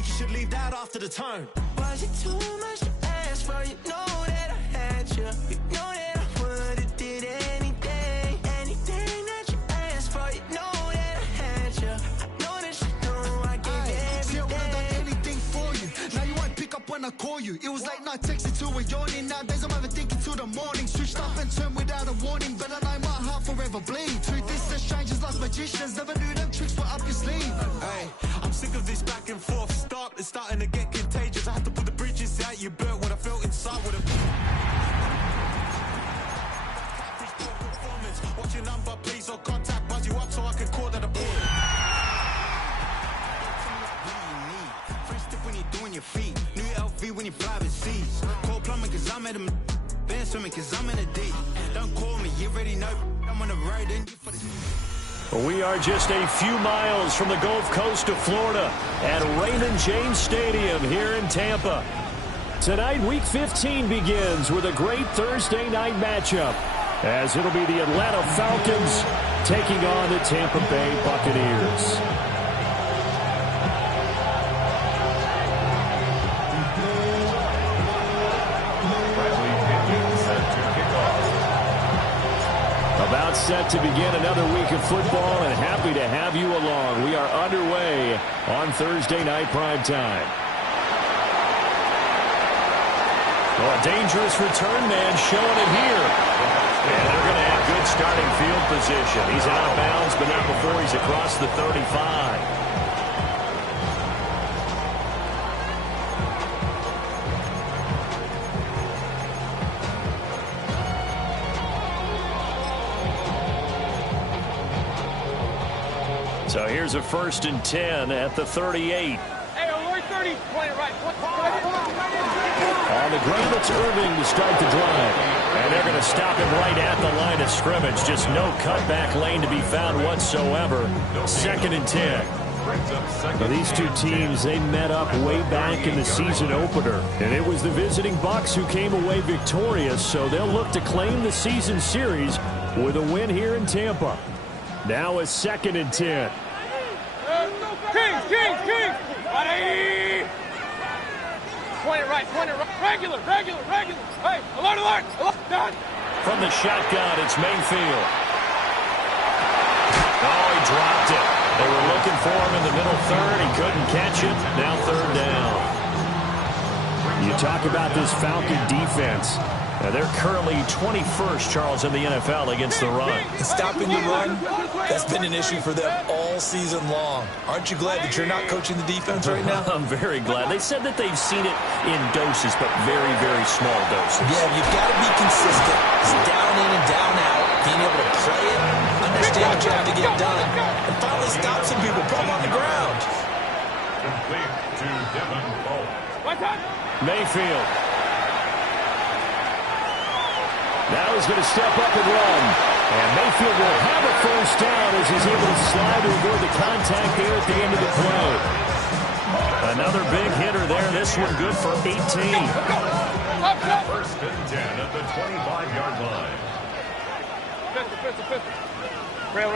think you should leave that after the turn. Was it too much to ask for? You know that I had you. You know that I would've did anything, anything that you asked for. You know that I had you. I know that you know I gave everything. See, I would've done anything for you. Now you won't pick up when I call you. It was late night texting till we're yawning. Nowadays I'm overthinking till the morning. Switched up and turned without a warning, but I know my heart forever bleed. Truth is, the strangers like magicians. Never knew them tricks were up your sleeve. Hey, I'm sick of this back and forth. It's starting to get contagious. I had to put the bridges out you built when I felt inside with a performance. What's your number, please, or contact? Buzz you up so I can call that a boy. Fresh tip when you're doing your feet. New LV when you fly overseas. Call plumbing cause I'm at a band swimming cause I'm in a D. Don't call me, you already know I'm on the road and you for the... We are just a few miles from the Gulf Coast of Florida at Raymond James Stadium here in Tampa. Tonight, Week 15 begins with a great Thursday night matchup, as it'll be the Atlanta Falcons taking on the Tampa Bay Buccaneers. About set to begin another week of football, and happy to have you along. We are underway on Thursday night primetime. Well, a dangerous return man showing it here. And they're going to have good starting field position. He's out of bounds, but not before he's across the 35. So here's a 1st and 10 at the 38. Hey, alert 30, point it right. On the ground, it's Irving to start the drive. And they're going to stop him right at the line of scrimmage. Just no cutback lane to be found whatsoever. 2nd and 10. Now, these two teams, they met up way back in the season opener. And it was the visiting Bucs who came away victorious. So they'll look to claim the season series with a win here in Tampa. Now a 2nd and 10. Kings! Ready! Point it right. Regular. Hey, alert! Done. From the shotgun, it's Mayfield. Oh, he dropped it. They were looking for him in the middle third. He couldn't catch it. Now 3rd down. You talk about this Falcon defense. They're currently 21st, Charles, in the NFL against the run. And stopping the run, that's been an issue for them all season long. Aren't you glad that you're not coaching the defense right now? I'm very glad. They said that they've seen it in doses, but very, very small doses. Yeah, you've got to be consistent. It's down in and down out, being able to play it, understand what you have to get done, and finally stop some people, put them on the ground. Complete to Devin Ball. Mayfield. Now he's going to step up and run. And Mayfield will have a 1st down as he's able to slide to avoid the contact there at the end of the play. Another big hitter there. This one good for 18. 1st and 10 at the 25-yard line. Real.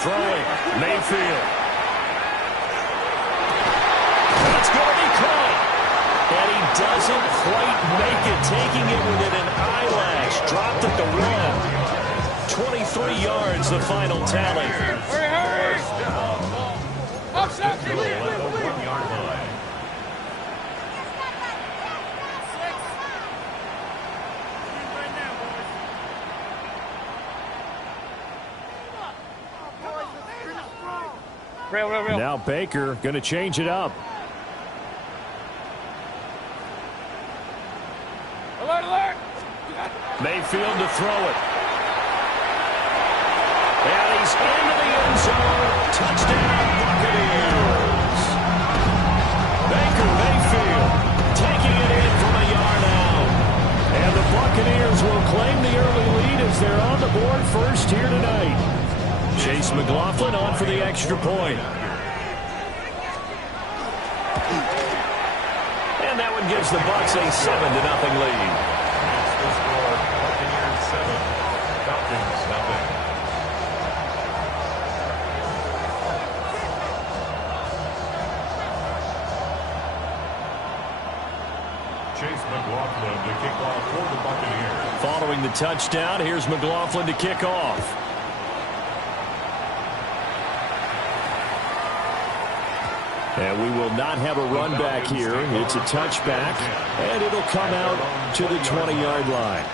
Throwing. Mayfield. That's going to be caught. And he doesn't quite make it, taking it within an eyelash. Dropped at the 1. 23 yards, the final tally. Hurry! Offset! At the 1-yard line. Real. Now Baker going to change it up. Alert! Mayfield to throw it. And he's into the end zone. Touchdown, Buccaneers. Baker Mayfield taking it in from a yard out. And the Buccaneers will claim the early lead as they're on the board first here tonight. Chase McLaughlin on for the extra point. And that one gives the Bucs a 7-0 lead. That's the score. Buccaneers 7, Falcons 0. Chase McLaughlin to kick off for the Buccaneers. Following the touchdown, here's McLaughlin to kick off. And we will not have a run back here. It's a touchback, and it'll come out to the 20-yard line.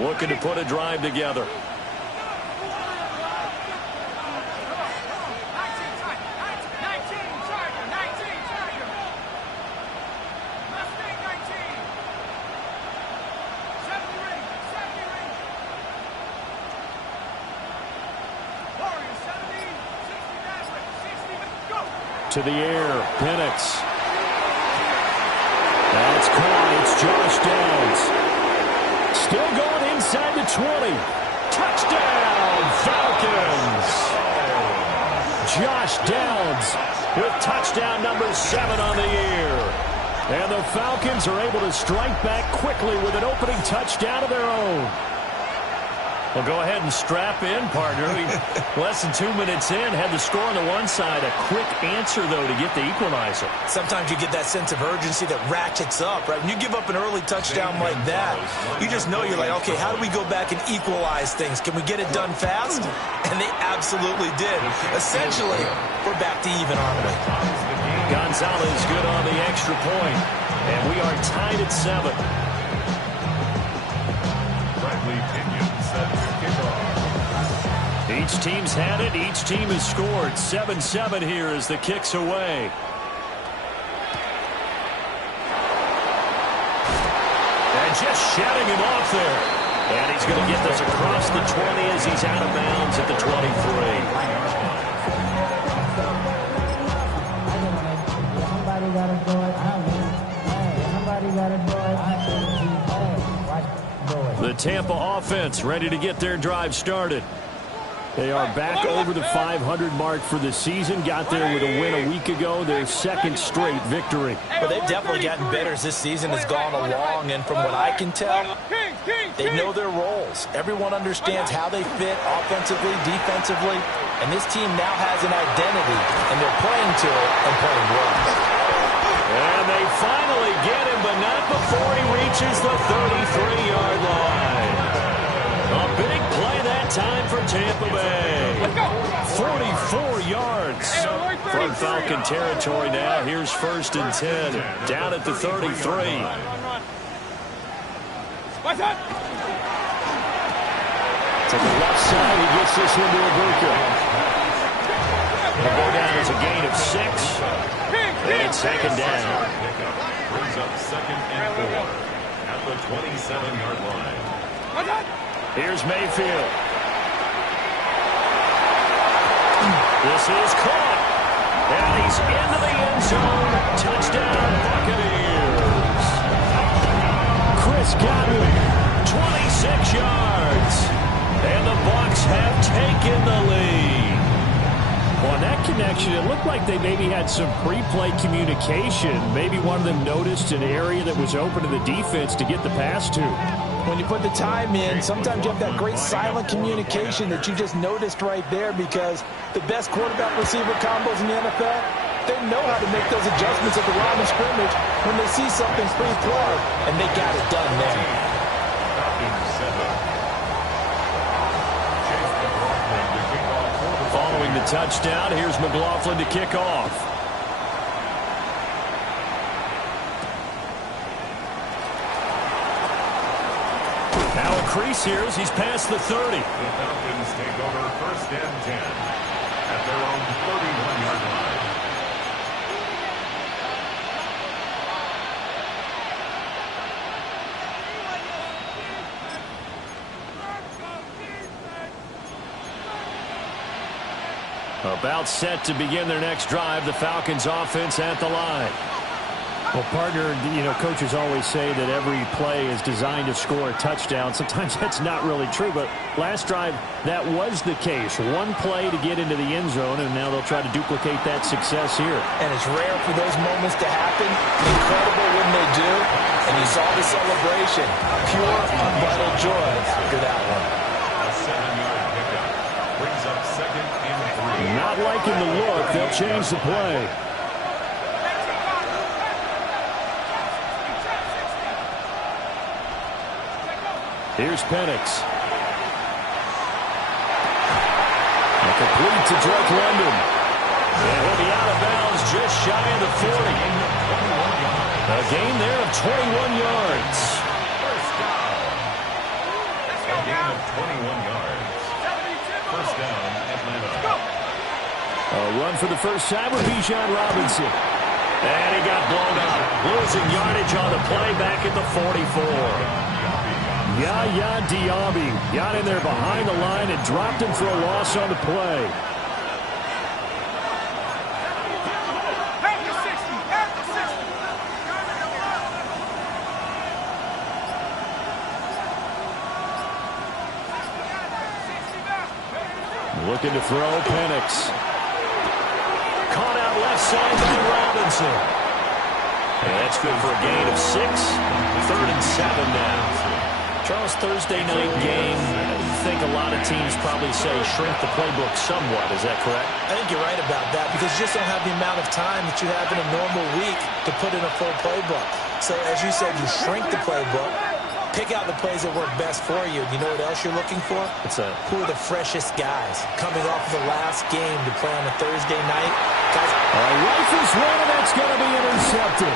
Looking to put a drive together. To the air, Penix. That's caught. It's Josh Downs. Still going inside the 20. Touchdown, Falcons. Josh Downs with touchdown number 7 on the year. And the Falcons are able to strike back quickly with an opening touchdown of their own. Well, go ahead and strap in, partner. Less than 2 minutes in, had the score on the one side. A quick answer, though, to get the equalizer. Sometimes you get that sense of urgency that ratchets up, right? When you give up an early touchdown like that, you just know you're like, okay, how do we go back and equalize things? Can we get it done fast? And they absolutely did. Essentially, we're back to even, aren't we? Gonzalez good on the extra point. And we are tied at 7. Each team's had it. Each team has scored. 7-7 here as the kick's away. And just shutting him off there. And he's going to get this across the 20 as he's out of bounds at the 23. Somebody got to do it. Somebody got to do it. The Tampa offense ready to get their drive started. They are back over the 500 mark for the season. Got there with a win a week ago. Their second straight victory. Well, they've definitely gotten better as this season has gone along. And from what I can tell, they know their roles. Everyone understands how they fit offensively, defensively. And this team now has an identity. And they're playing to it and playing well. And they finally get him, but not before he reaches the 33-yard line. A big play that time for Tampa Bay. 44 yards from Falcon territory now. Here's 1st and 10. Down at the 33. To the left side, he gets this one to Ibuka. He'll go down as a gain of 6. And it's 2nd down. Brings up 2nd and 4 at the 27-yard line. Here's Mayfield. This is caught. And he's into the end zone. Touchdown, Buccaneers. Chris Godwin, 26 yards. And the Bucs have taken the lead. On that connection, it looked like they maybe had some pre-play communication. Maybe one of them noticed an area that was open to the defense to get the pass to. When you put the time in, sometimes you have that great silent communication that you just noticed right there, because the best quarterback-receiver combos in the NFL, they know how to make those adjustments at the line of scrimmage when they see something pre-play, and they got it done there. Following the touchdown, here's McLaughlin to kick off. Now a crease here as he's past the 30. The Falcons take over 1st and 10 at their own 31-yard line. About set to begin their next drive. The Falcons offense at the line. Well, partner, you know, coaches always say that every play is designed to score a touchdown. Sometimes that's not really true, but last drive, that was the case. One play to get into the end zone, and now they'll try to duplicate that success here. And it's rare for those moments to happen. Incredible when they do. And you saw the celebration. Pure, unbridled joy after that one. Not liking the look. They'll change the play. Here's Penix. Complete to Drake London. And he'll be out of bounds just shy of the 40. A gain there of 21 yards. First down. A gain of 21 yards. First down, Atlanta. A run for the first time with Bijan Robinson. And he got blown up. Losing yardage on the play back at the 44. Yaya Diaby got in there behind the line and dropped him for a loss on the play. Looking to throw, Penix. Caught out left side by Robinson. And that's good for a gain of 6. 3rd and 7 now. Charles, Thursday night game, I think a lot of teams probably say shrink the playbook somewhat. Is that correct? I think you're right about that because you just don't have the amount of time that you have in a normal week to put in a full playbook. So as you said, you shrink the playbook, pick out the plays that work best for you. You know what else you're looking for? What's that? Who are the freshest guys coming off of the last game to play on a Thursday night? Guys, Rifles one, and that's going to be intercepted.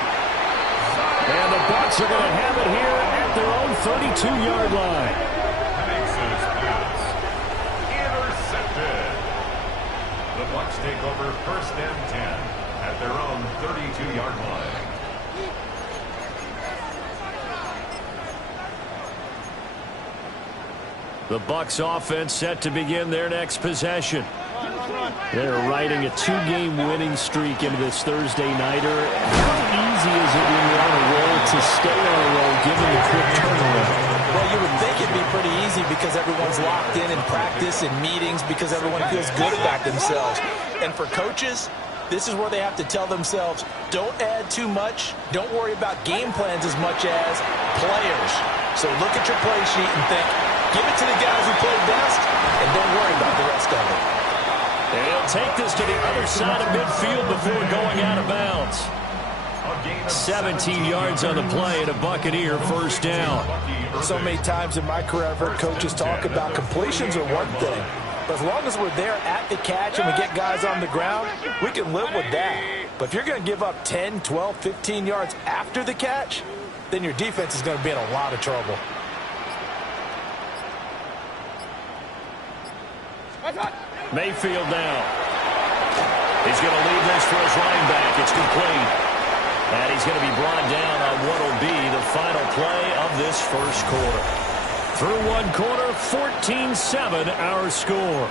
And the Bucs are going to have it here at their own 32-yard line. Penix's pass. Intercepted. The Bucs take over 1st and 10 at their own 32-yard line. The Bucs offense set to begin their next possession. They're riding a 2-game winning streak into this Thursday nighter. How easy is it when you're on a roll to stay on a roll given the quick turnaround? well, you would think it'd be pretty easy because everyone's locked in practice and meetings because everyone feels good about themselves. And for coaches, this is where they have to tell themselves, don't add too much. Don't worry about game plans as much as players. So look at your play sheet and think, give it to the guys who play best, and don't worry about the rest of it. They'll take this to the other side of midfield before going out of bounds. 17 yards on the play and a Buccaneer first down. So many times in my career I've heard coaches talk about completions are one thing. But as long as we're there at the catch and we get guys on the ground, we can live with that. But if you're going to give up 10, 12, 15 yards after the catch, then your defense is going to be in a lot of trouble. Mayfield now. He's going to leave this for his running back. It's complete. And he's going to be brought down on what will be the final play of this first quarter. Through one quarter, 14-7 our score.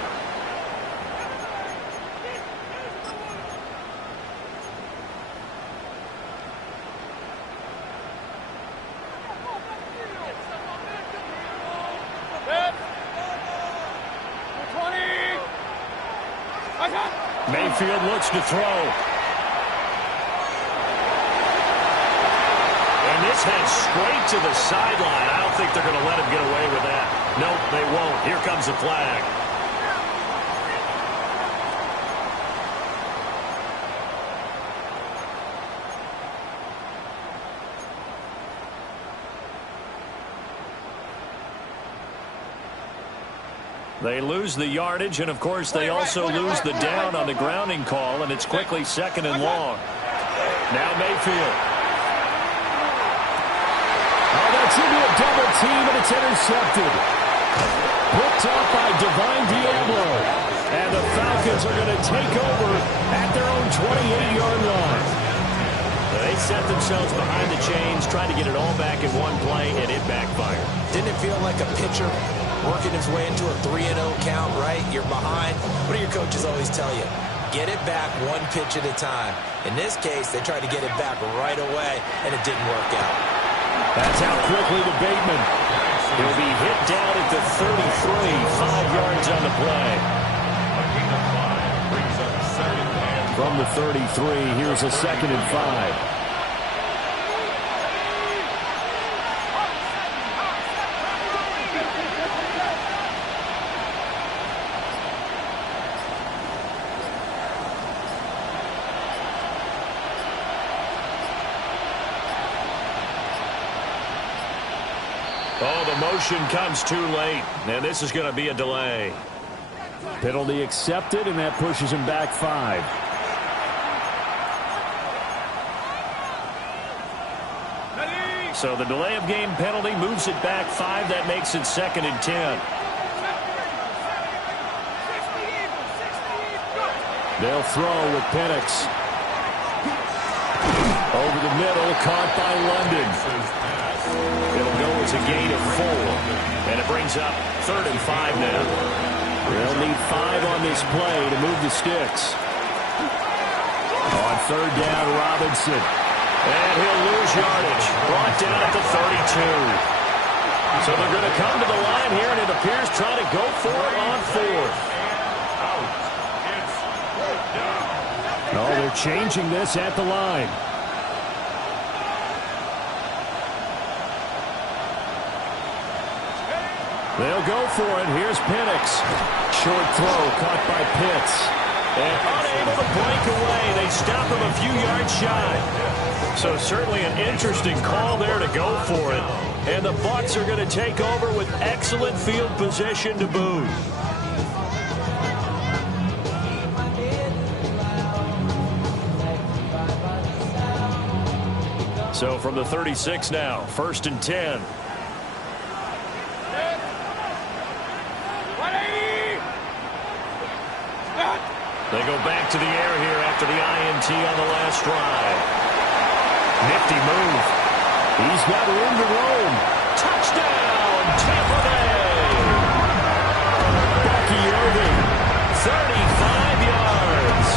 Mayfield looks to throw. And this heads straight to the sideline. I don't think they're going to let him get away with that. Nope, they won't. Here comes the flag. They lose the yardage, and, of course, they also lose the down on the grounding call, and it's quickly 2nd and long. Now Mayfield. Oh, that's into a double team, and it's intercepted. Picked up by Divine Diablo. And the Falcons are going to take over at their own 28-yard line. They set themselves behind the chains, trying to get it all back in one play, and it backfired. Didn't it feel like a pitcher working his way into a 3-0 count, right? You're behind. What do your coaches always tell you? Get it back one pitch at a time. In this case, they tried to get it back right away, and it didn't work out. That's out quickly to Bateman. He'll be hit down at the 33, 5 yards on the play. From the 33, here's a 2nd and 5. Oh, the motion comes too late, and this is going to be a delay. Penalty accepted, and that pushes him back 5. So the delay of game penalty moves it back 5. That makes it 2nd and 10. They'll throw with Penix. Over the middle, caught by London. It'll go as a gain of 4. And it brings up 3rd and 5 now. They'll need 5 on this play to move the sticks. On 3rd down, Robinson. And he'll lose yardage. Brought down at the 32. So they're going to come to the line here, and it appears trying to go for it on 4th. Oh, they're changing this at the line. They'll go for it. Here's Penix. Short throw caught by Pitts. And unable to break away. They stop him a few yards shy. So certainly an interesting call there to go for it. And the Bucs are going to take over with excellent field position to boot. So from the 36 now, 1st and 10. They go back to the air here after the INT on the last drive. Nifty move. He's got room to roam. Touchdown, Tampa Bay. Bucky Irving. 35 yards.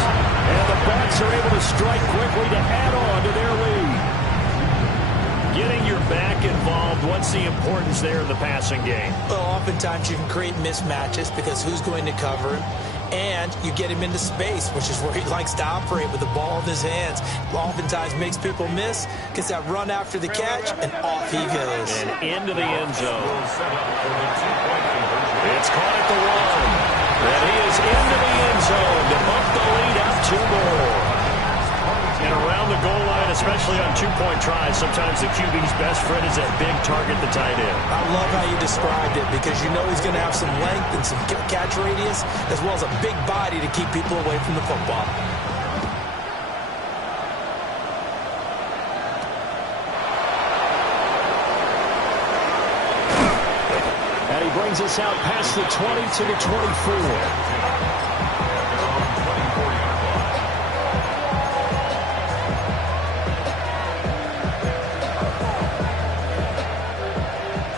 And the Bucs are able to strike quickly to add on to their lead. Getting your back involved, what's the importance there in the passing game? Well, oftentimes you can create mismatches because who's going to cover him? And you get him into space, which is where he likes to operate with the ball in his hands. Oftentimes makes people miss, gets that run after the catch, and off he goes. And into the end zone. It's caught at the 1. And he is into the end zone to bump the lead out 2 more. And around the goal line, especially on 2-point tries, sometimes the QB's best friend is that big target, the tight end. I love how you described it because you know he's going to have some length and some catch radius as well as a big body to keep people away from the football. And he brings us out past the 20 to the 24.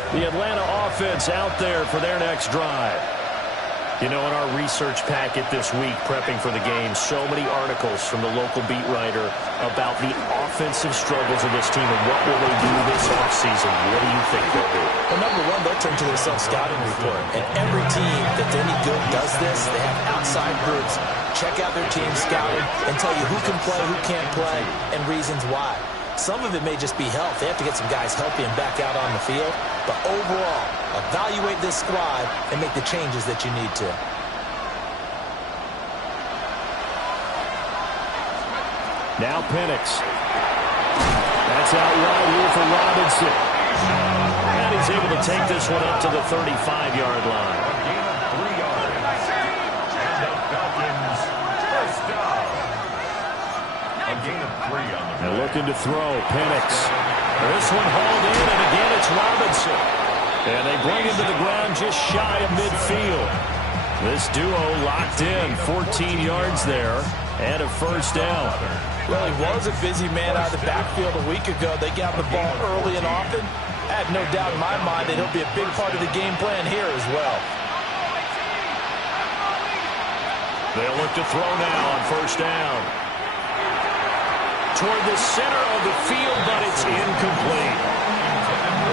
The Atlanta offense out there for their next drive. You know, in our research packet this week, prepping for the game, so many articles from the local beat writer about the offensive struggles of this team and what will they do this offseason. What do you think they'll do? Well, number one, they'll turn to their self-scouting report. And every team that's any good does this. They have outside groups. Check out their team scouting and tell you who can play, who can't play, and reasons why. Some of it may just be health. They have to get some guys healthy and back out on the field. But overall, evaluate this squad and make the changes that you need to. Now Penix. That's out wide here for Robinson. And he's able to take this one up to the 35-yard line. Gain of 3 yards. And the Falcons first down. A gain of 3 on the play. They're looking to throw. Penix. This one hauled in, and again it's Robinson. And they bring him to the ground just shy of midfield. This duo locked in, 14 yards there, and a first down. Well, he was a busy man out of the backfield a week ago. They got the ball early and often. I have no doubt in my mind that he'll be a big part of the game plan here as well. They'll look to throw now on first down. Toward the center of the field, but it's incomplete.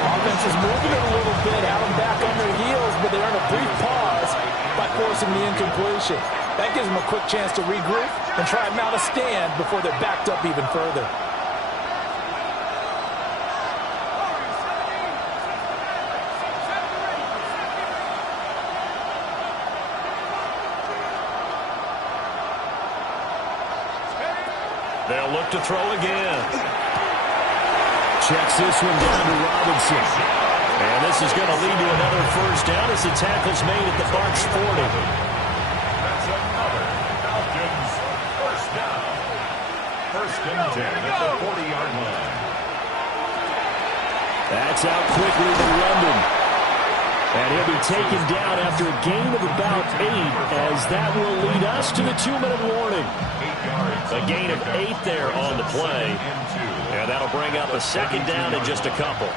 Offense is moving it a little bit, out and back on their heels, but they earn a brief pause by forcing the incompletion. That gives them a quick chance to regroup and try and mount a stand before they're backed up even further. They'll look to throw again. Checks this one down to Robinson. And And this is going to lead to another first down as the tackle's made at the Bucs 40. That's another Falcons first down. First and 10 at the 40-yard line. That's out quickly to London. And he'll be taken down after a gain of about 8, as that will lead us to the 2-minute warning. 8 yards. A gain of 8 there on the play. And that'll bring up a second down in just a couple.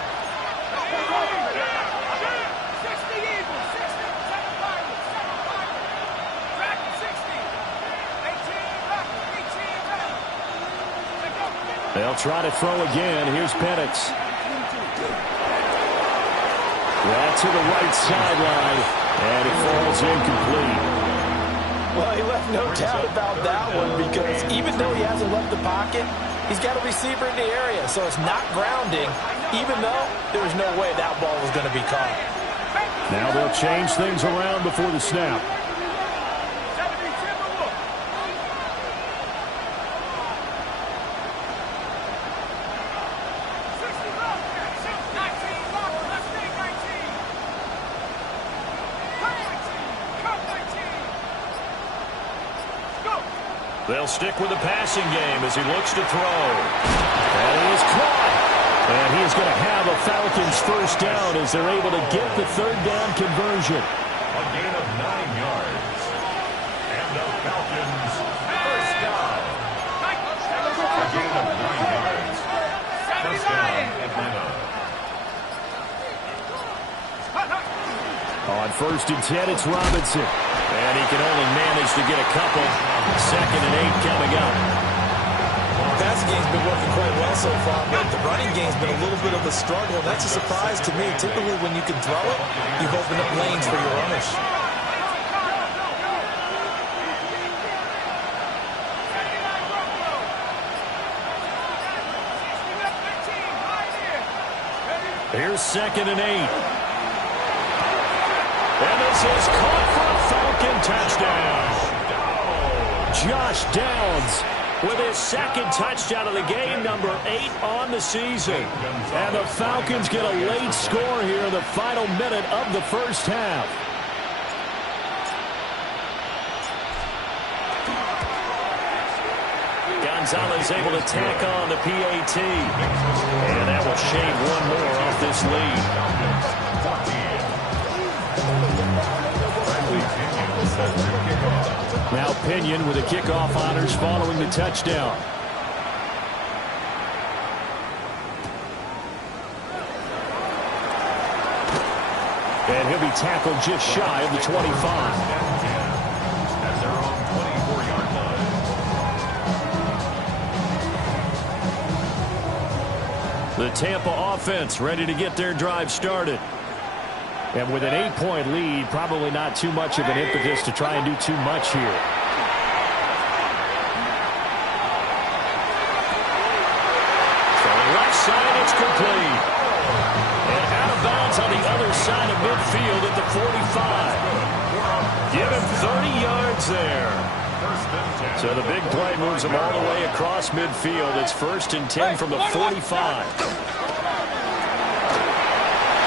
They'll try to throw again. Here's Penix. That's to the right sideline, and it falls incomplete. Well, he left no doubt about that one, because even though he hasn't left the pocket, he's got a receiver in the area, so it's not grounding, even though there's no way that ball was going to be caught. Now they'll change things around before the snap. They'll stick with the passing game as he looks to throw. And he is caught. And he is going to have a Falcons first down as they're able to get the third down conversion. A gain of 9 yards. And the Falcons first down. A gain of 9 yards. First down, Atlanta. On first and 10, it's Robinson. And he can only manage to get a couple. Second and 8 coming up. The passing game's been working quite well so far, but the running game's been a little bit of a struggle, and that's a surprise to me. Typically, when you can throw it, you've opened up lanes for your runners. Here's second and 8. And this is caught for a Falcon touchdown. Josh Downs with his second touchdown of the game, number 8 on the season. And the Falcons get a late score here in the final minute of the first half. Gonzalez able to tack on the PAT. And that will shave one more off this lead. Now Pinion with the kickoff honors following the touchdown. And he'll be tackled just shy of the 25. At their own 24-yard line. The Tampa offense ready to get their drive started. And with an 8-point lead, probably not too much of an impetus to try and do too much here. So left side, it's complete. And out of bounds on the other side of midfield at the 45. Give him 30 yards there. So the big play moves him all the way across midfield. It's first and 10 from the 45.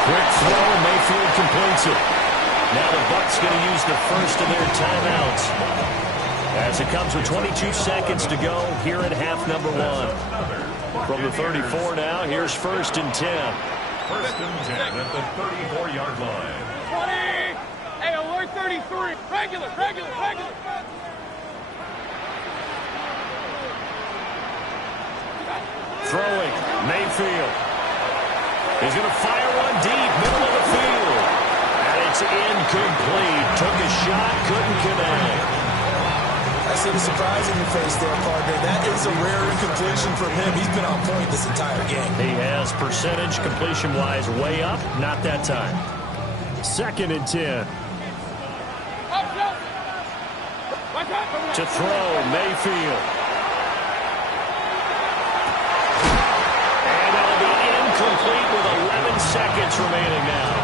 Quick throw, Mayfield completes it. Now the Bucs going to use the first of their timeouts as it comes with 22 seconds to go here at half number 1. From the 34 now, here's first and 10. First and 10 at the 34-yard line. 20. Hey, alert 33. Regular. Throwing, Mayfield. He's going to fire one deep, middle of the field. And it's incomplete. Took a shot, couldn't connect. I see the surprise in your face there, partner. That is a rare incompletion from him. He's been on point this entire game. He has percentage completion-wise way up. Not that time. Second and 10. To throw, Mayfield. And that'll be incomplete with 11 seconds remaining now.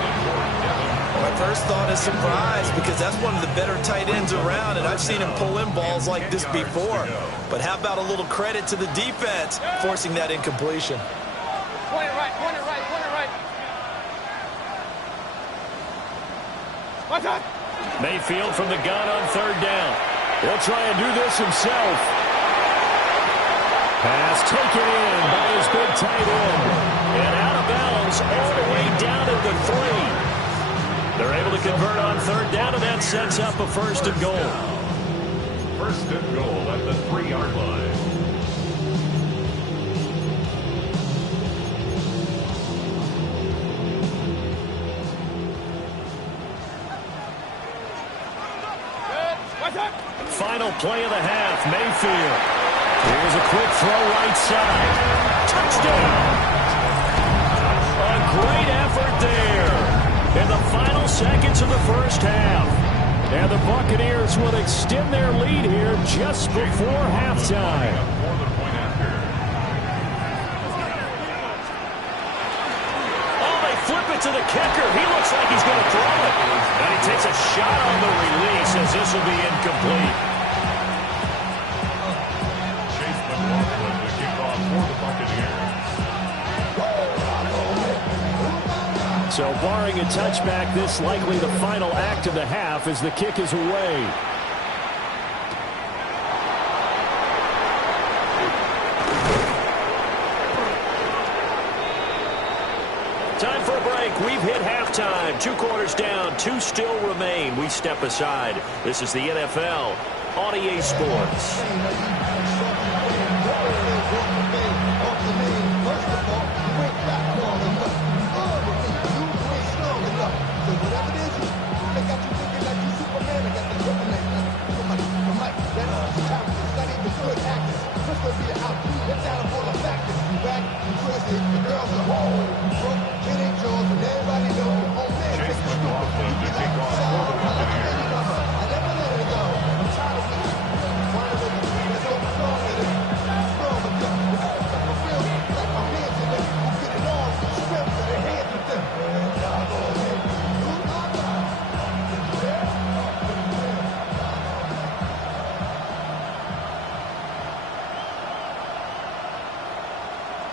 My first thought is surprise, because that's one of the better tight ends around, and I've seen him pull in balls like this before. But how about a little credit to the defense forcing that incompletion? Point it right. Mayfield from the gun on third down. He'll try and do this himself. Pass taken in by his big tight end. And out of bounds all the way down at the 3. They're able to convert on third down, and that sets up a first and goal. First and goal at the 3-yard line. Final play of the half, Mayfield. Here's a quick throw right side. Touchdown! A great effort there in the final seconds of the first half. And the Buccaneers will extend their lead here just before halftime. Oh, they flip it to the kicker. He looks like he's going to throw it. And he takes a shot on the release as this will be incomplete. So barring a touchback, this likely the final act of the half as the kick is away. Time for a break. We've hit halftime. 2 quarters down. 2 still remain. We step aside. This is the NFL on EA Sports.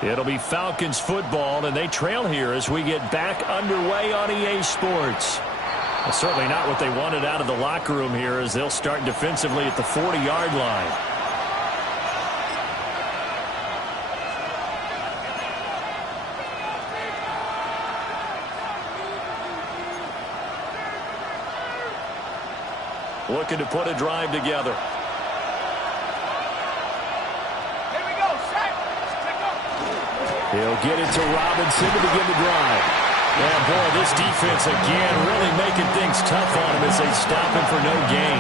It'll be Falcons football, and they trail here as we get back underway on EA Sports. Well, certainly not what they wanted out of the locker room here as they'll start defensively at the 40-yard line. Looking to put a drive together. He'll get it to Robinson to begin the drive. Yeah, boy, this defense again really making things tough on him as they stop him for no gain.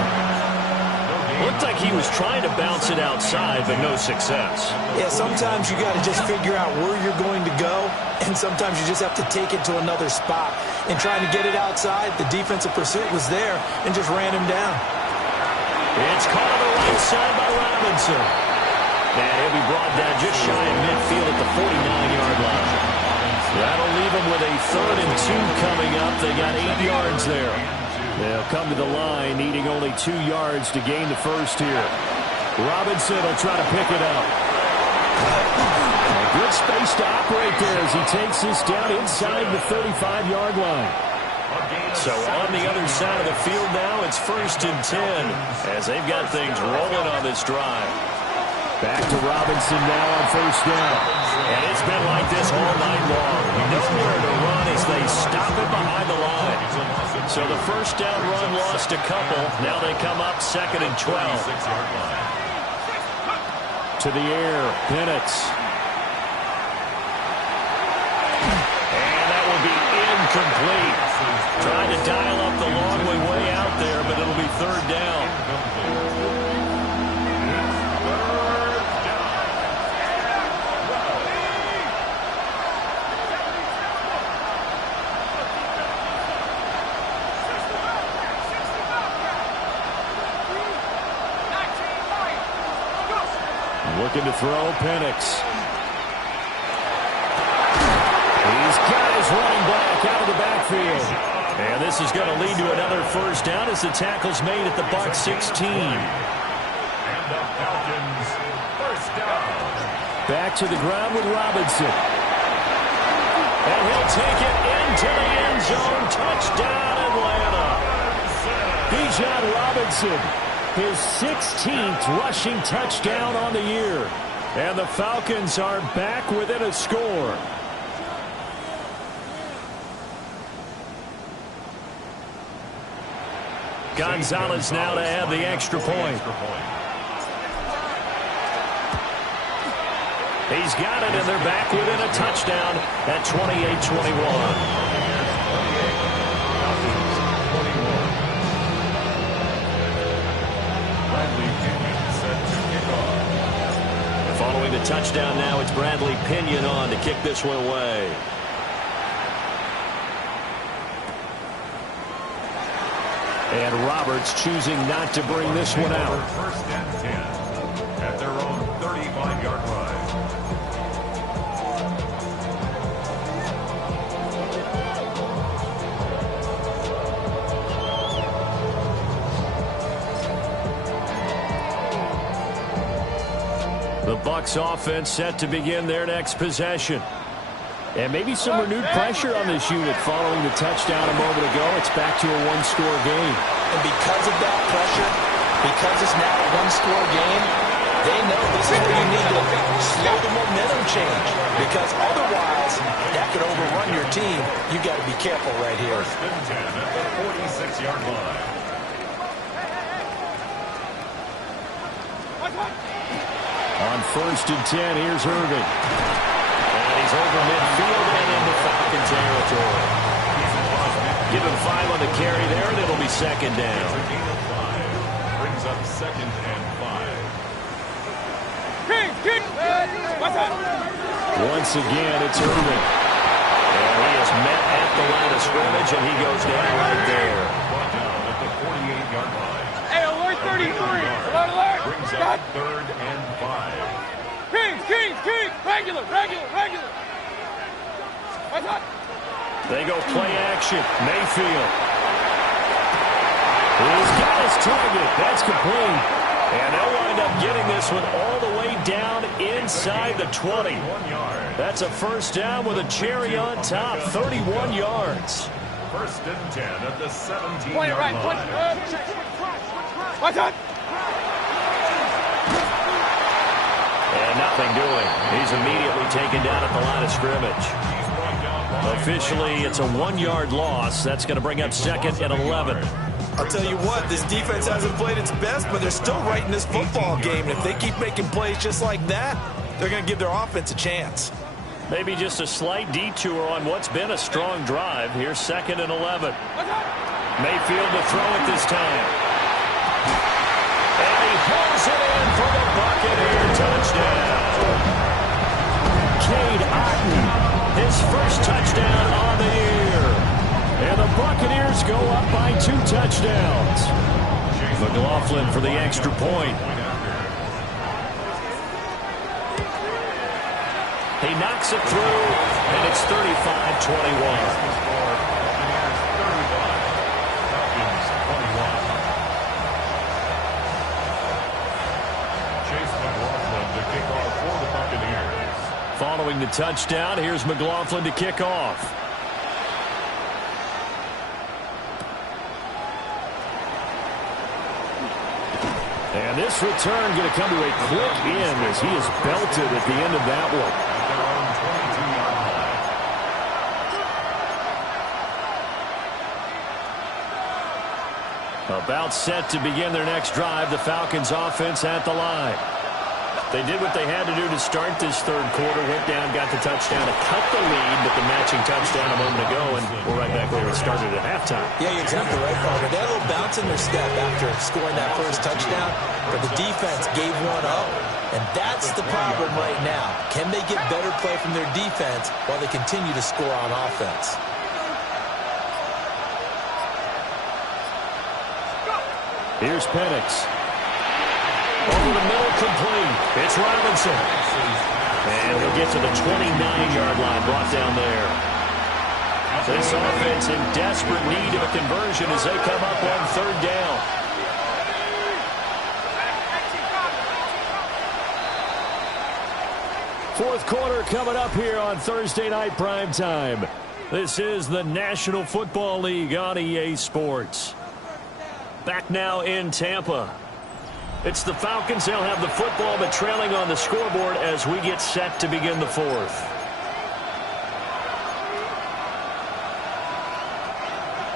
Looked like he was trying to bounce it outside, but no success. Yeah, sometimes you got to just figure out where you're going to go, and sometimes you just have to take it to another spot. And trying to get it outside, the defensive pursuit was there and just ran him down. It's caught on the right side by Robinson. And he'll be brought down just shy of midfield at the 49-yard line. That'll leave them with a 3rd and 2 coming up. They got 8 yards there. They'll come to the line, needing only 2 yards to gain the first here. Robinson will try to pick it up. A good space to operate there as he takes this down inside the 35-yard line. So on the other side of the field now, it's 1st and 10 as they've got things rolling on this drive. Back to Robinson now on 1st down. And it's been like this all night long. Nowhere to run as they stop it behind the line. So the 1st down run lost a couple. Now they come up 2nd and 12. To the air, Penix. And that will be incomplete. Trying to dial up the long way out there, but it'll be 3rd down. Looking to throw, Penix. He's got his running back out of the backfield. And this is going to lead to another 1st down as the tackle's made at the Bucs 16. And the Falcons, 1st down. Back to the ground with Robinson. And he'll take it into the end zone. Touchdown, Atlanta. Bijan Robinson, his 16th rushing touchdown on the year. And the Falcons are back within a score. Gonzalez now to add the extra point. He's got it, and they're back within a touchdown at 28-21. Following the touchdown now, it's Bradley Pinion on to kick this one away. And Roberts choosing not to bring this one out. First and 10 at their own 35-yard line. The Bucs offense set to begin their next possession. And maybe some renewed pressure on this unit following the touchdown a moment ago. It's back to a one-score game. And because of that pressure, because it's now a one-score game, they know this is where you need to slow the momentum change. Because otherwise, that could overrun your team. You got to be careful right here. First and 10 at the 46-yard line. On first and 10, here's Irving. And he's over midfield and into Falcon territory. Give him 5 on the carry there, and it'll be second down. It's a gain of 5. Brings up second and 5. Once again, it's Irving. And he is met at the line of scrimmage, and he goes down right there. Brought down at the 48-yard line. Hey, alert 33. Alert, alert. Brings up third and 5. Kings. Regular. What's up? They go play action. Mayfield. He's got his target. That's complete. And they'll wind up getting this one all the way down inside the 20. That's a first down with a cherry on top. 31 yards. First and 10 at the 17-yard Point it right. line. What's up? And nothing doing. He's immediately taken down at the line of scrimmage. Officially, it's a 1-yard loss. That's going to bring up second and 11. I'll tell you what, this defense hasn't played its best, but they're still right in this football game. And if they keep making plays just like that, they're going to give their offense a chance. Maybe just a slight detour on what's been a strong drive. Here's second and 11. Mayfield to throw it this time. And he hauls it in for the Buccaneer touchdown. Cade Otton, his first touchdown on the year. And the Buccaneers go up by 2 touchdowns. McLaughlin for the extra point. He knocks it through, and it's 35-21. Following the touchdown, here's McLaughlin to kick off. And this return going to come to a quick end as he is belted at the end of that one. About set to begin their next drive, the Falcons offense at the line. They did what they had to do to start this third quarter, went down, got the touchdown to cut the lead, but the matching touchdown a moment ago, and we're right back where we started at halftime. Yeah, you're exactly right, Farmer. They had a little bounce in their step after scoring that first touchdown, but the defense gave one up, and that's the problem right now. Can they get better play from their defense while they continue to score on offense? Here's Penix. Over the middle, complete. It's Robinson. And we'll get to the 29-yard line, brought down there. This offense in desperate need of a conversion as they come up on third down. Fourth quarter coming up here on Thursday Night Primetime. This is the National Football League on EA Sports. Back now in Tampa. It's the Falcons. They'll have the football, but trailing on the scoreboard as we get set to begin the fourth.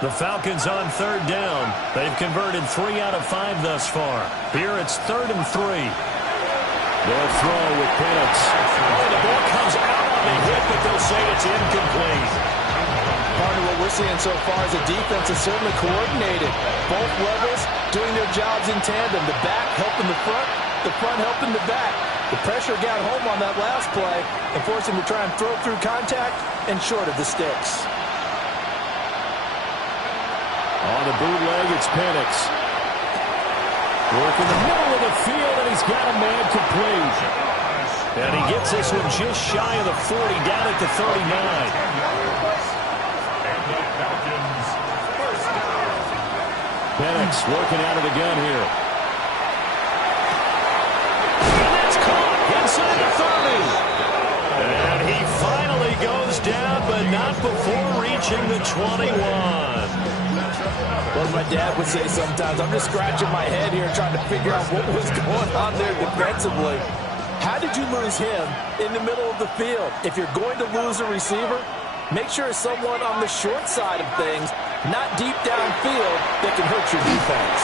The Falcons on third down. They've converted 3 out of 5 thus far. Here it's 3rd and 3. They'll throw with Penix. Oh, the ball comes out on the hit, but they'll say it's incomplete. Part of what we're seeing so far is the defense is certainly coordinated. Both levels doing their jobs in tandem. The back helping the front helping the back. The pressure got home on that last play and forced him to try and throw through contact and short of the sticks. On the bootleg, it's Penix. Working the middle of the field, and he's got a man complete. And he gets this one just shy of the 40, down at the 39. Penix working out of the gun here. And that's caught inside the 30. And he finally goes down, but not before reaching the 21. What my dad would say sometimes, I'm just scratching my head here trying to figure out what was going on there defensively. How did you lose him in the middle of the field? If you're going to lose a receiver, make sure it's someone on the short side of things, not deep downfield, that can hurt your defense.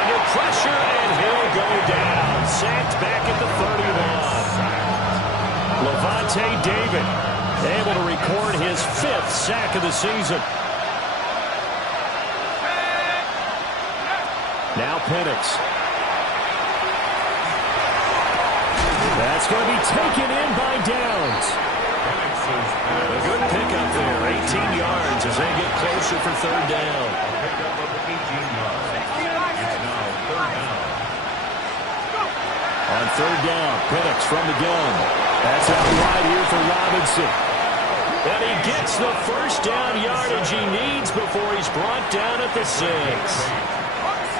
Under pressure, and he'll go down. Sacked back at the 31. Levante David able to record his 5th sack of the season. Now Penix. That's going to be taken in by Downs. A good pickup there, 18 yards as they get closer for 3rd down. On 3rd down, Penix from the gun. That's out wide here for Robinson. And he gets the 1st down yardage he needs before he's brought down at the 6.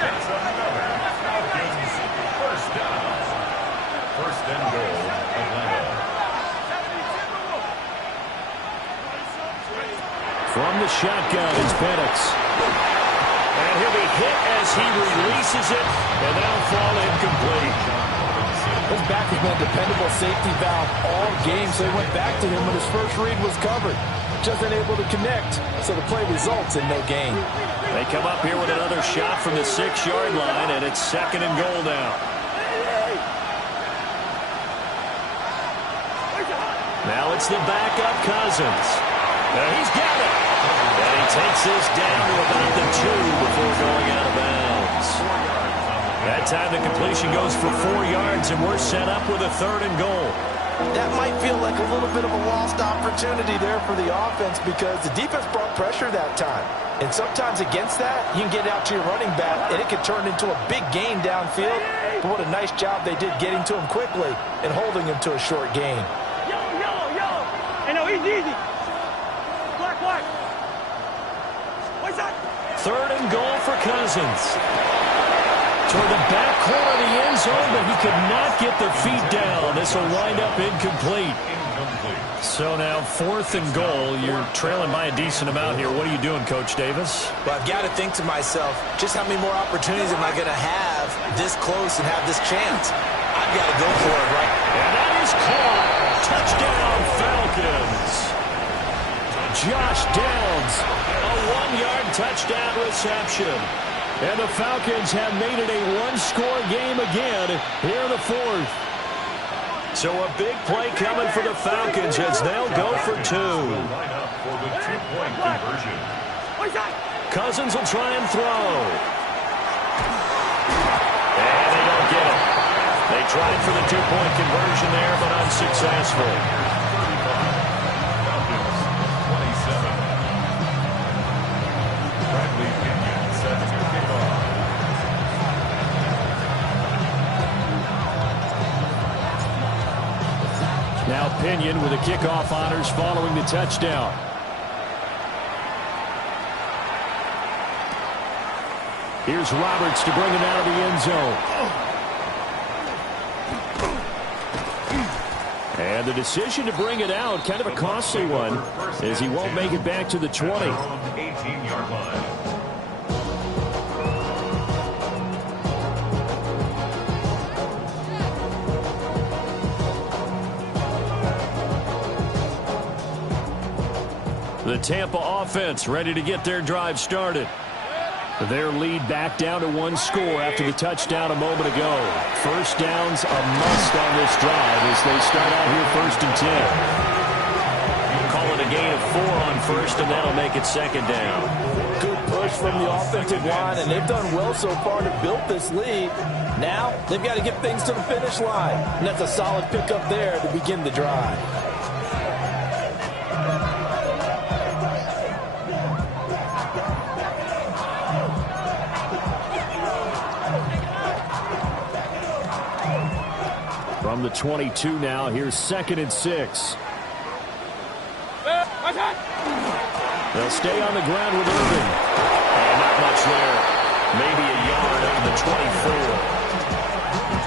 That's another Falcons 1st down. 1st and goal, Atlanta. From the shotgun is Penix. And he'll be hit as he releases it, and that'll fall incomplete. His back has been a dependable safety valve all game, so he went back to him when his first read was covered. Just unable to connect, so the play results in no gain. They come up here with another shot from the 6-yard line, and it's 2nd and goal now. Now it's the backup Cousins. He's got it. And he takes this down to about the 2 before going out of bounds. That time the completion goes for 4 yards, and we're set up with a 3rd and goal. That might feel like a little bit of a lost opportunity there for the offense because the defense brought pressure that time. And sometimes against that, you can get out to your running back, and it can turn into a big gain downfield. But what a nice job they did getting to him quickly and holding him to a short gain. Yellow. Hey, no, he's easy. Black. What's that? 3rd and goal for Cousins. Toward the back corner of the end zone, but he could not get the feet down. This will wind up incomplete. So now 4th and goal. You're trailing by a decent amount here. What are you doing, Coach Davis? Well, I've got to think to myself, just how many more opportunities am I going to have this close and have this chance? I've got to go for it, right? And that is caught. Touchdown, Falcons. Josh Downs, a 1-yard touchdown reception. And the Falcons have made it a 1-score game again here in the 4th. So a big play coming for the Falcons as they'll go for 2. Cousins will try and throw. And they don't get it. They tried for the 2-point conversion there, but unsuccessful. Now Pinion with the kickoff honors following the touchdown. Here's Roberts to bring him out of the end zone. And the decision to bring it out, kind of a costly one, as he won't make it back to the 20. 18-yard line. The Tampa offense ready to get their drive started. Their lead back down to one score after the touchdown a moment ago. First down's a must on this drive as they start out here 1st and 10. Call it a gain of 4 on first, and that'll make it 2nd down. Good push from the offensive line, and they've done well so far to build this lead. Now they've got to get things to the finish line, and that's a solid pickup there to begin the drive. From the 22 now, here's 2nd and 6. They'll stay on the ground with Irvin. And not much there. Maybe a yard on the 24.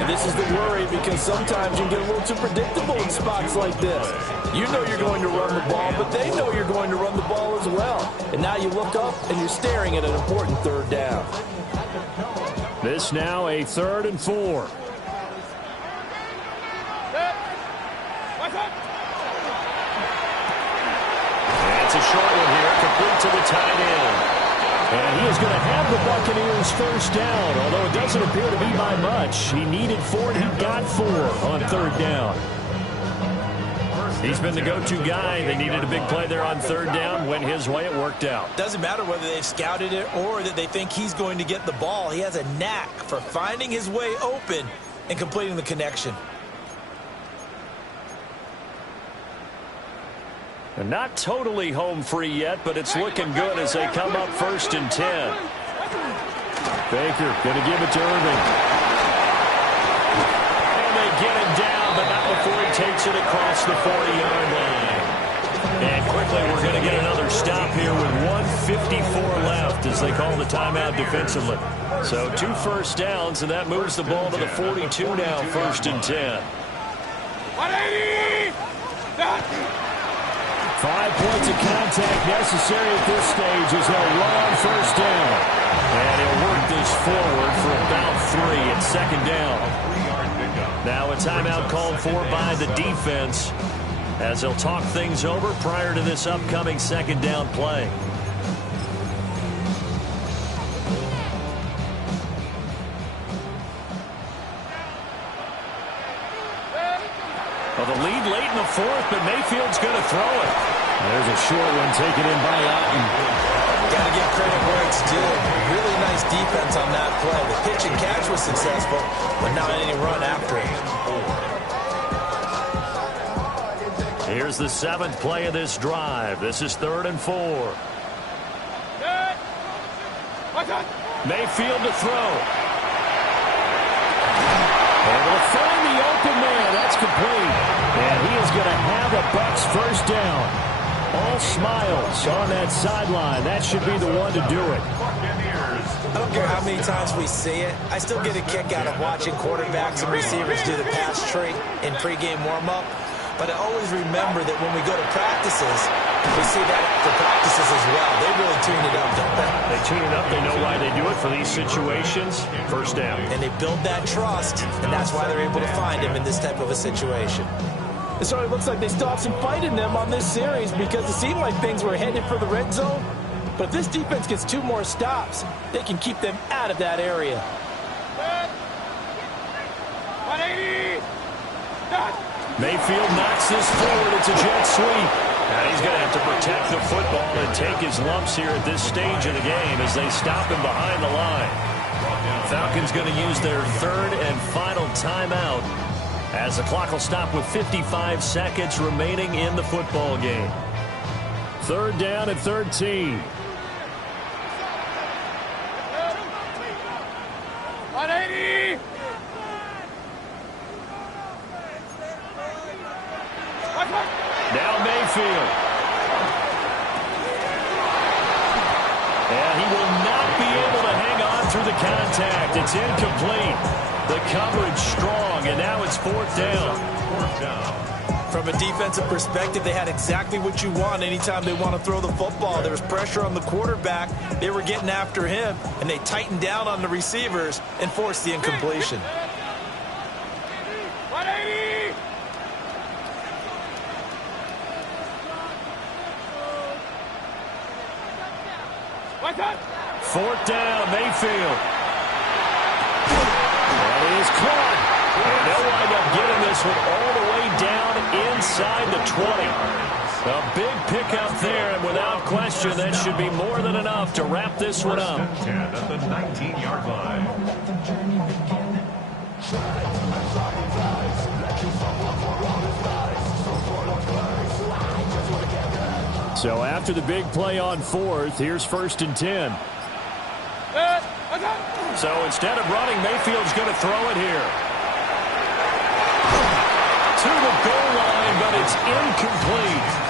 And this is the worry because sometimes you get a little too predictable in spots like this. You know you're going to run the ball, but they know you're going to run the ball as well. And now you look up and you're staring at an important 3rd down. This now a 3rd and 4. A short one here, complete to the tight end. And he is going to have the Buccaneers 1st down, although it doesn't appear to be by much. He needed 4, and he got 4 on 3rd down. He's been the go-to guy. They needed a big play there on 3rd down. Went his way, it worked out. Doesn't matter whether they've scouted it or that they think he's going to get the ball. He has a knack for finding his way open and completing the connection. And not totally home free yet, but it's looking good as they come up 1st and 10. Baker going to give it to Irving. And they get him down, but not before he takes it across the 40-yard line. And quickly we're going to get another stop here with 1:54 left as they call the timeout defensively. So 2 first downs, and that moves the ball to the 42 now, 1st and 10. 180! 5 points of contact necessary at this stage as they'll run on 1st down. And he'll work this forward for about 3 at 2nd down. Now a timeout called for by the defense as they'll talk things over prior to this upcoming 2nd down play. Well, the lead late in the 4th, but Mayfield's going to throw it. There's a short one taken in by Otten. Got to give credit where it's due. Really nice defense on that play. The pitch and catch was successful, but not any run after it. Here's the 7th play of this drive. This is 3rd and 4. Mayfield to throw. Able to find the open man. That's complete. And he is going to have a Bucs 1st down. All smiles on that sideline. That should be the one to do it. I don't care how many times we see it. I still get a kick out of watching quarterbacks and receivers do the pass tree in pregame warm-up. But I always remember that when we go to practices, we see that after practices as well. They really tune it up, don't they? They tune it up. They know why they do it for these situations. 1st down. And they build that trust, and that's why they're able to find him in this type of a situation. It certainly looks like they still have some fight in them on this series because it seemed like things were headed for the red zone. But if this defense gets 2 more stops, they can keep them out of that area. 180! Mayfield knocks this forward. It's a jet sweep. And he's going to have to protect the football and take his lumps here at this stage of the game as they stop him behind the line. Falcons going to use their 3rd and final timeout as the clock will stop with 55 seconds remaining in the football game. 3rd down and 13. 180! Now Mayfield. And he will not be able to hang on through the contact. It's incomplete. The coverage strong, and now it's 4th down. From a defensive perspective, they had exactly what you want anytime they want to throw the football. There was pressure on the quarterback. They were getting after him, and they tightened down on the receivers and forced the incompletion. 180! Fourth down, Mayfield. And he is caught. And they'll wind up getting this one all the way down inside the 20. A big pickup there, and without question, that should be more than enough to wrap this one up. 10 at the 19-yard line. So after the big play on fourth, here's 1st and 10. So instead of running, Mayfield's going to throw it here. To the goal line, but it's incomplete.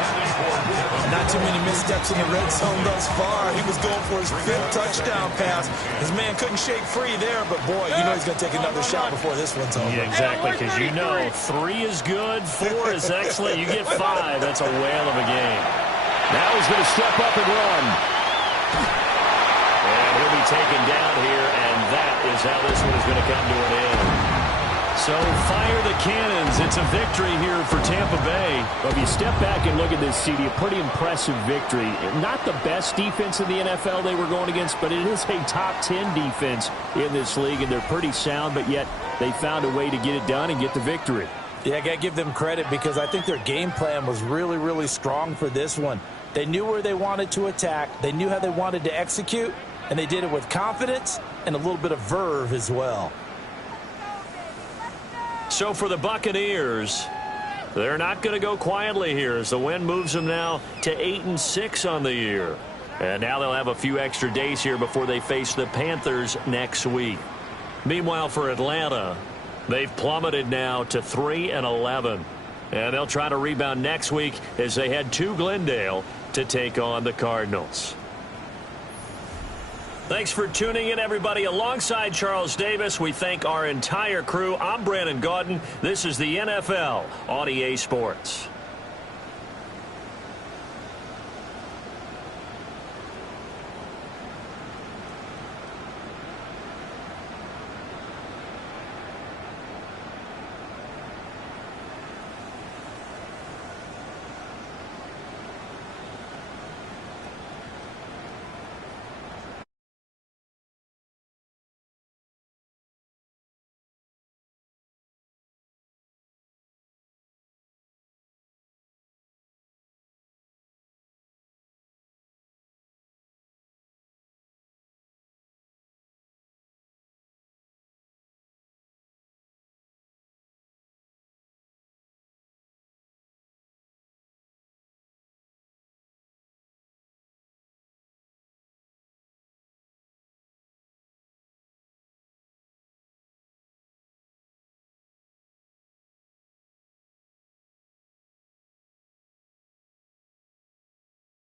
Not too many missteps in the red zone thus far. He was going for his 5th touchdown pass. His man couldn't shake free there, but boy, you know he's going to take another shot before this one's over. Yeah, exactly, because you know 3 is good, 4 is excellent. You get 5, that's a whale of a game. Now he's going to step up and run. And he'll be taken down here, and that is how this one is going to come to an end. So fire the cannons. It's a victory here for Tampa Bay. But if you step back and look at this, CD, a pretty impressive victory. Not the best defense in the NFL they were going against, but it is a top 10 defense in this league, and they're pretty sound, but yet they found a way to get it done and get the victory. Yeah, I got to give them credit because I think their game plan was really, really strong for this one. They knew where they wanted to attack. They knew how they wanted to execute, and they did it with confidence and a little bit of verve as well. So for the Buccaneers, they're not going to go quietly here as the win moves them now to 8-6 on the year. And now they'll have a few extra days here before they face the Panthers next week. Meanwhile, for Atlanta, they've plummeted now to 3-11. And they'll try to rebound next week as they head to Glendale to take on the Cardinals. Thanks for tuning in, everybody. Alongside Charles Davis, we thank our entire crew. I'm Brandon Gaudin. This is the NFL on EA Sports.